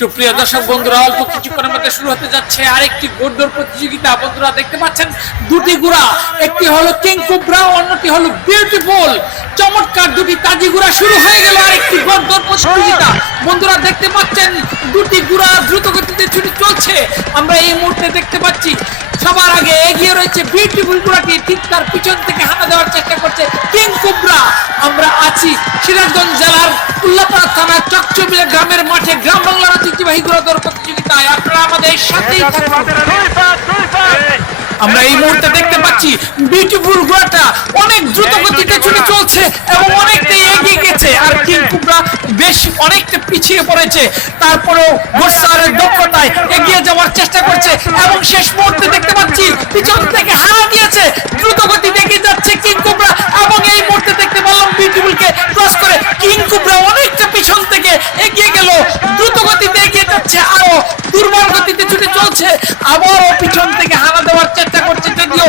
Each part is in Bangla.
সুপ্রিয় দর্শক বন্ধুরা, অল্প কিছুক্ষণের মধ্যে শুরু হতে যাচ্ছে আরেকটি গোড্ডোর প্রতিযোগিতা। বন্ধুরা, দেখতে পাচ্ছেন, দুটি গুড়া, একটি হলো কিং কুবরা অন্যটি হলো বিউটিফুল চমৎকার দুটি তাজি গুড়া শুরু হয়ে গেল আরেকটি গোড্ডোর প্রতিযোগিতা। বন্ধুরা, দেখতে পাচ্ছেন, দুটি গুড়া দ্রুত গতিতে ছুটে চলছে। আমরা এই মুহূর্তে দেখতে পাচ্ছি, সবার আগে এগিয়ে রয়েছে বিউটিফুল গুড়াটি, ঠিক তার পিছন থেকে হানা দেওয়ার চেষ্টা করছে কিং কুবরা আমরা আছি। সিরাজগঞ্জ জেলার উল্লাপাড়া থানার চকচবিলা গ্রামের মাঠে গ্রাম বাংলার ঐতিহ্যবাহী গুড়াদৌড় প্রতিযোগিতায় আপনারা আমাদের সাথেই আমরা এই মুহূর্তে দেখতে পাচ্ছি বিউটিফুল ঘোড়াটা অনেক দ্রুত গতিতে ছুটে চলছে এবং অনেকটাই এগিয়ে গেছে। আর কিং কুবরা বেশ অনেকটা পিছিয়ে পড়েছে। তারপরেও গোসারের দক্ষতায় এগিয়ে যাওয়ার চেষ্টা করছে এবং শেষ মুহূর্তে দেখতে পাচ্ছি পিছন থেকে হারা দিয়েছে। দ্রুত গতিতে এগিয়ে যাচ্ছে কিং কুবরা এবং এই মুহূর্তে দেখতে পেলাম বিউটিফুলকে ক্রস করে কিং কুবরা অনেকটা পিছন থেকে এগিয়ে গেল দ্রুত গতিতে এগিয়ে যাচ্ছে আরও দুর্বল গতিতে ছুটে চলছে। আবারও পিছন থেকে হানা দেওয়ার চেষ্টা করছে যদিও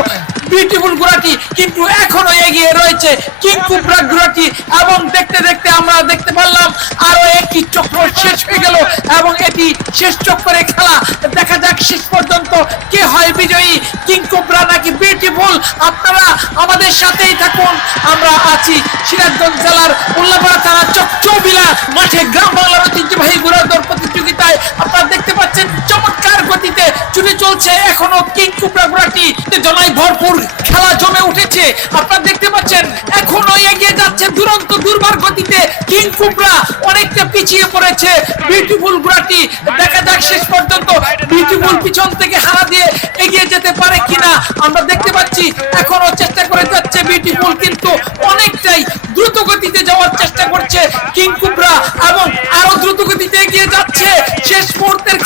বিউটিফুল ঘোড়াটি কিন্তু এখনও এগিয়ে রয়েছে। কিং কুবরা ঘোড়াটি এবং দেখতে দেখতে আমরা দেখতে পারলাম আরও একটি চক্র শেষ হয়ে গেল এবং এটি শেষ চক্করে খেলা। দেখা যাক শেষ পর্যন্ত কে হয় বিজয়ী। কিং কুবরা নাকি বিউটিফুল আপনারা আমাদের সাথেই থাকুন। আমরা আছি সিরাজগঞ্জ জেলার উল্লাপাড়া থানা চকচৌবিলা মাঠে গ্রাম বাংলার ঐতিহ্যবাহী ঘোড়াদৌড় প্রতিযোগিতায়। আপনারা দেখতে পাচ্ছেন চমৎকার গতিতে। ছুটে চলছে এখনও কিং কুবরা ঘোড়াটি। জমাই ভরপুর খেলা জমে উঠেছে। আপনারা দেখতে পাচ্ছেন, এখনও এগিয়ে যাচ্ছে দুরন্ত, দুর্বার গতিতে কিং কুবরা। অনেকটা পিছিয়ে পড়েছে বিউটিফুল ঘোড়াটি। দেখা যাক শেষ পর্যন্ত বিউটিফুল পিছন থেকে হারা দিয়ে এগিয়ে যেতে পারে কিনা। আমরা দেখতে পাচ্ছি, এখনও চেষ্টা করে যাচ্ছে বিউটিফুল কিন্তু অনেকটাই দ্রুত গতিতে যাওয়ার চেষ্টা করছে কিং কুবরা এবং আরও দ্রুত গতিতে এগিয়ে যাচ্ছে। শেষ মুহূর্তের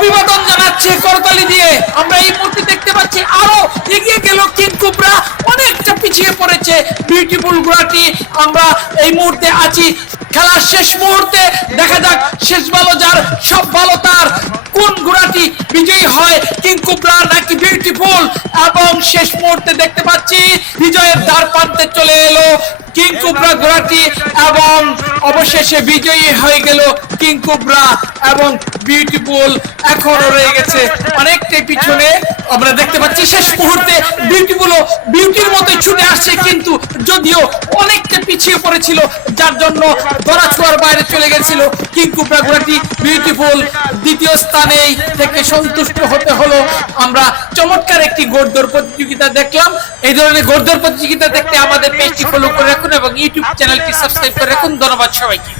অভিবাদন জানাচ্ছে করতালি দিয়ে। আমরা এই মুহূর্তে দেখতে পাচ্ছি আরও এগিয়ে গেল কিং কুবরা। অনেকটা পিছিয়ে পড়েছে বিউটিফুল ঘোড়াটি। আমরা এই মুহূর্তে আছি খেলার শেষ মুহূর্তে। দেখা যাক শেষ ভালো যার, সব ভালো তার। কোন ঘোড়াটি বিজয়ী হয় কিং কুবরা নাকি বিউটিফুল এবং শেষ মুহূর্তে দেখতে পাচ্ছি বিজয়ের দ্বার প্রান্তে চলে এলো কিং কুবরা ঘোড়াটি এবং অবশেষে বিজয়ী হয়ে গেল কিং কুবরা এবং বিউটিফুল এখনও রয়ে গেছে। অনেকটাই পিছনে আমরা দেখতে পাচ্ছি শেষ মুহূর্তে বিউটির মতো ছুটে আসছে, কিন্তু যদিও অনেকটা পিছিয়ে পড়েছিল, যার জন্য ধরা ছোঁয়ার বাইরে চলে গেছিল। কিং কুবরা বিউটিফুল দ্বিতীয় স্থানেই থেকে সন্তুষ্ট হতে হলো। আমরা চমৎকার একটি গোড়দৌড় প্রতিযোগিতা দেখলাম। এই ধরনের গোড়দৌড় প্রতিযোগিতা দেখতে আমাদের পেজটি ফলো করে রাখুন এবং ইউটিউব চ্যানেলটি সাবস্ক্রাইব করে রাখুন। ধন্যবাদ সবাইকে।